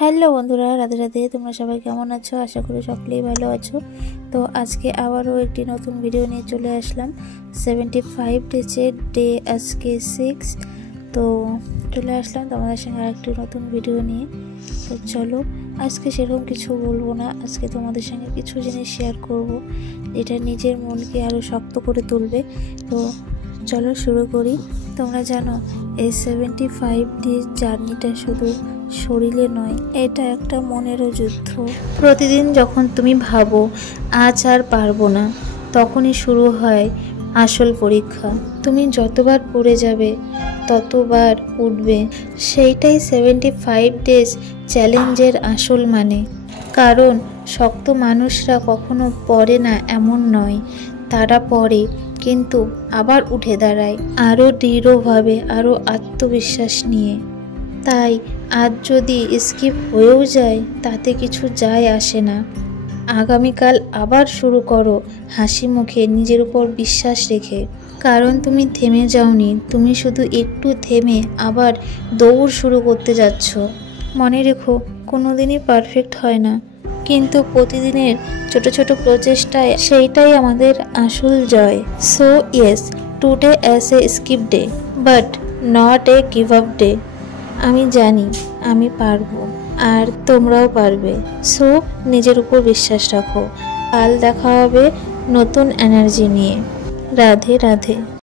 Hello বন্ধুরা, রাধে রাধে। তোমরা সবাই কেমন আছো? আশা করি সকলেই ভালো আছো। তো আজকে আবারও একটি নতুন ভিডিও নিয়ে চলে আসলাম। 75 ডেজের ডে আজকে 6। তো চলে আসলাম তোমাদের সঙ্গে আরেকটি নতুন ভিডিও নিয়ে। তো চলো, আজকে সেরকম কিছু বলবো না, আজকে তোমাদের সঙ্গে কিছু জিনিস শেয়ার করব যেটা নিজের মনকে আরও শক্ত করে তুলবে। তো চলো শুরু করি। তোমরা জানো এই 75 ডেজ জার্নিটা শুধু শরীরে নয়, এটা একটা মনেরও যুদ্ধ। প্রতিদিন যখন তুমি ভাবো আজ আর পারবো না, তখনই শুরু হয় আসল পরীক্ষা। তুমি যতবার পড়ে যাবে ততবার উঠবে, সেইটাই 75 ডেজ চ্যালেঞ্জের আসল মানে। কারণ শক্ত মানুষরা কখনো পড়ে না এমন নয়, তারা পড়ে কিন্তু আবার উঠে দাঁড়ায় আরও দৃঢ়ভাবে, আরও আত্মবিশ্বাস নিয়ে। তাই আজ যদি স্কিপ হয়েও যায় তাতে কিছু যায় আসে না। আগামীকাল আবার শুরু করো হাসি মুখে, নিজের উপর বিশ্বাস রেখে। কারণ তুমি থেমে যাওনি, তুমি শুধু একটু থেমে আবার দৌড় শুরু করতে যাচ্ছ। মনে রেখো, কোনোদিনই পারফেক্ট হয় না, কিন্তু প্রতিদিনের ছোট ছোট প্রচেষ্টায় সেইটাই আমাদের আসল জয়। So yes, today as a skip day but not a give up day. আমি জানি আমি পারবো, আর তোমরাও পারবে। সো নিজের উপর বিশ্বাস রাখো। কাল দেখা হবে নতুন এনার্জি নিয়ে। রাধে রাধে।